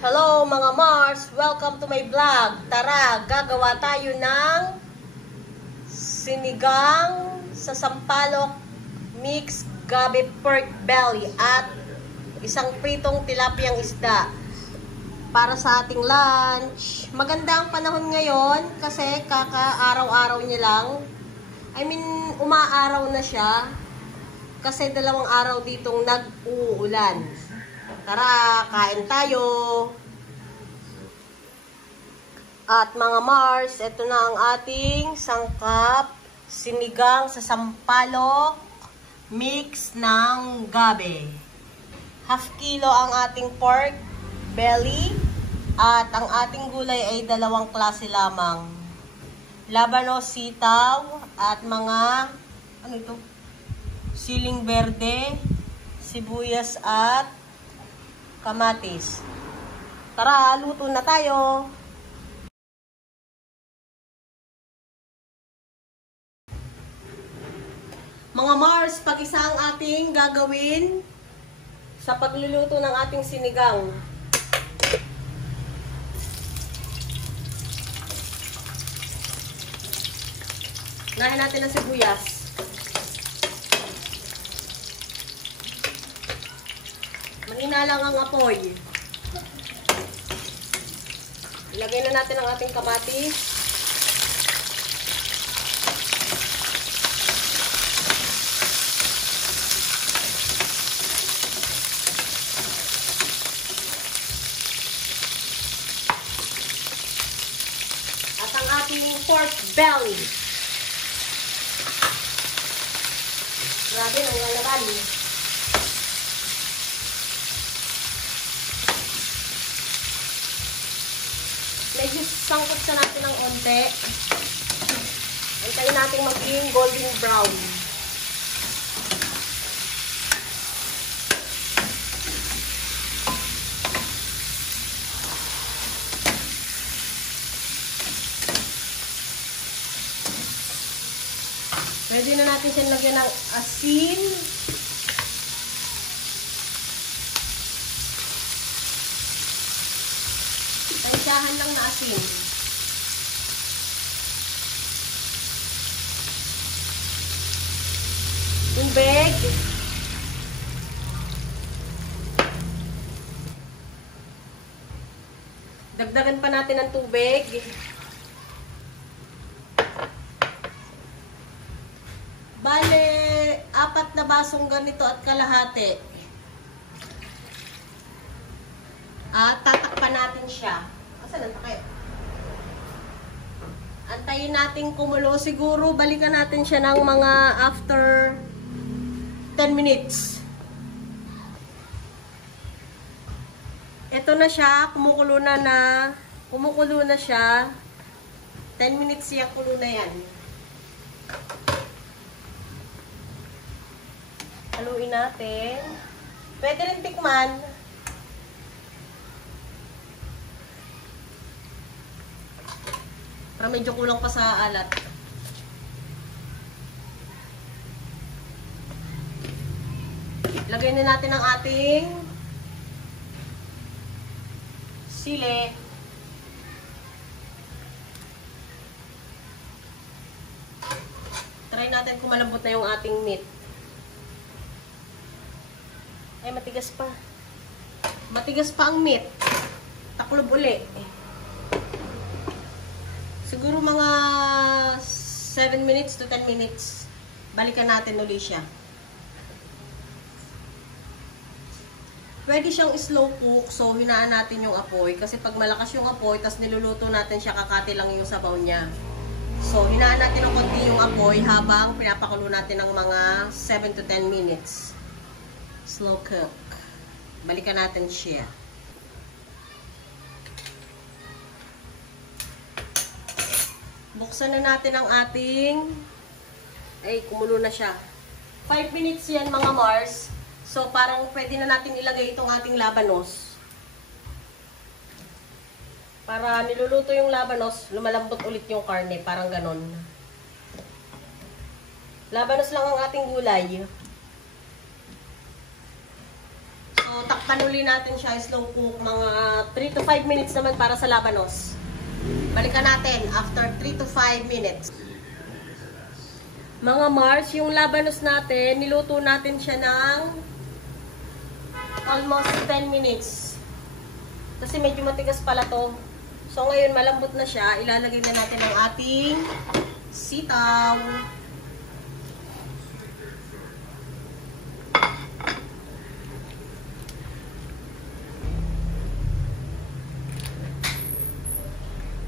Hello mga Mars! Welcome to my vlog. Tara, gagawa tayo ng sinigang sa sampalok mixed gabi pork belly at isang pritong tilapiyang isda para sa ating lunch. Maganda ang panahon ngayon kasi kaka-araw-araw niya lang. Umaaraw na siya kasi 2 araw ditong nag-uulan. Tara, kain tayo. At mga Mars, ito na ang ating sangkap sinigang sa sampalok mix ng gabi. 1/2 kilo ang ating pork belly at ang ating gulay ay 2 klase lamang. Labanos, sitaw at mga siling berde, sibuyas at kamatis. Tara, luto na tayo. Mga Mars, pag-isa ang ating gagawin sa pagluluto ng ating sinigang. Unahin natin ang sibuyas. Mahina lang ang apoy. Ilagay na natin ang ating kamatis. At ang ating pork belly. Grabe, nangyalaban. Medyo sangkot sa natin ng onte. Antayin natin maging golden brown. Pwede na natin siya lagyan ng asin. Tansyahan lang na asin. Tubig. Dagdagan pa natin ng tubig. Bale, 4 na basong ganito at kalahati. At tatakpan natin siya. Asan ang takip? Antayin natin kumulo. Siguro balikan natin siya ng mga after 10 minutes. Ito na siya. Kumukulo na siya. 10 minutes siya kulo na yan. Haluin natin. Pwede rin tikman. Para medyo kulang pa sa alat. Lagay na natin ang ating sili. Try natin kung malambot na yung ating meat. Ay, matigas pa. Matigas pa ang meat. Taklob uli. Siguro mga 7 minutes to 10 minutes. Balikan natin uli siya. Pwede siyang slow cook. So, hinaan natin yung apoy. Kasi pag malakas yung apoy, tas niluluto natin siya, kakati lang yung sabaw niya. So, hinaan natin ng konti yung apoy habang pinapakulo natin ng mga 7 to 10 minutes. Slow cook. Balikan natin siya. Buksan na natin ang ating... Ay, kumulo na siya. 5 minutes yan mga Mars. So, parang pwede na natin ilagay itong ating labanos. Para niluluto yung labanos, lumalambot ulit yung karne. Parang ganon. Labanos lang ang ating gulay. So, So, takpan uli natin siya, slow cook, mga 3 to 5 minutes naman para sa labanos. Balikan natin after 3 to 5 minutes. Mga Mars, yung labanos natin, niluto natin siya ng almost 10 minutes. Kasi medyo matigas pala to. So, ngayon malambot na siya. Ilalagay na natin ang ating sitaw.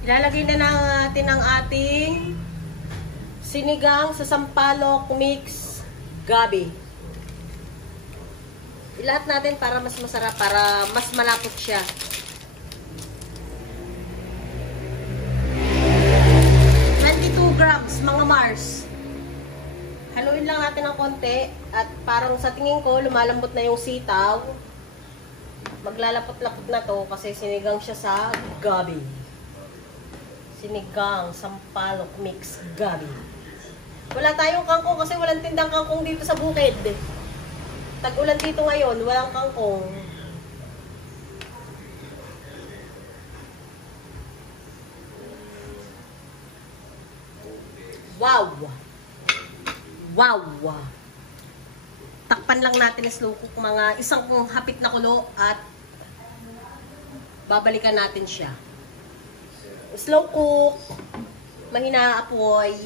Ilalagay na natin ang ating sinigang sa sampalok mix gabi. Ilahat natin para mas masarap, para mas malapot siya. Grams, mga Mars. Haluin lang natin ng konti at parang sa tingin ko lumalambot na yung sitaw. Maglalapot-lapot na to kasi sinigang siya sa gabi. Sinigang, sampalok, mix, gabi. Wala tayong kangkong kasi walang tindang kangkong dito sa bukid. Tag-ulan dito ngayon, walang kangkong. Wow! Wow! Takpan lang natin ang slow cook mga isang hapit na kulo at babalikan natin siya. Slow cook, mahina apoy.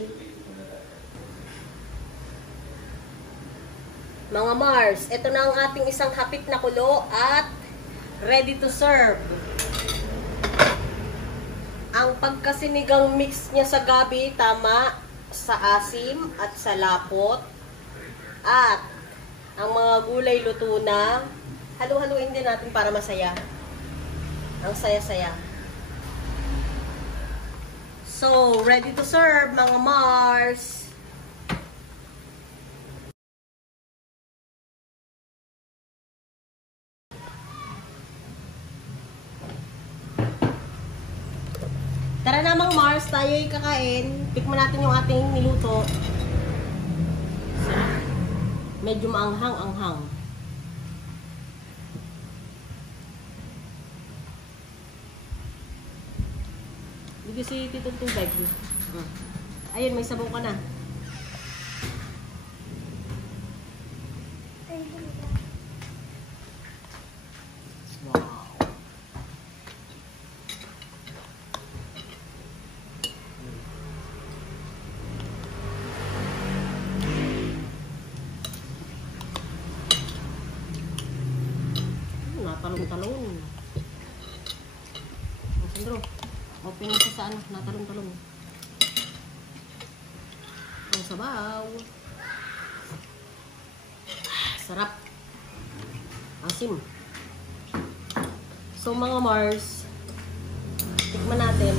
Mga Mars, ito na ang ating isang hapit na kulo at ready to serve. Ang pagkasinigang mix niya sa gabi, tama sa asim at sa lapot. At ang mga gulay luto na. Halu-haluin din natin para masaya. Ang saya-saya. So, ready to serve mga Mars. Tara na mga Mars, tayo'y kakain. Tikman natin yung ating niluto. Medyo maanghang-anghang. Bigyan si Tito tubig. Ayun, may sabaw ka na. Talong-talong. Ang Sandro, open na sa ano, natalong-talong. Ang sabaw. Sarap. Asim. So mga Mars, tikman natin.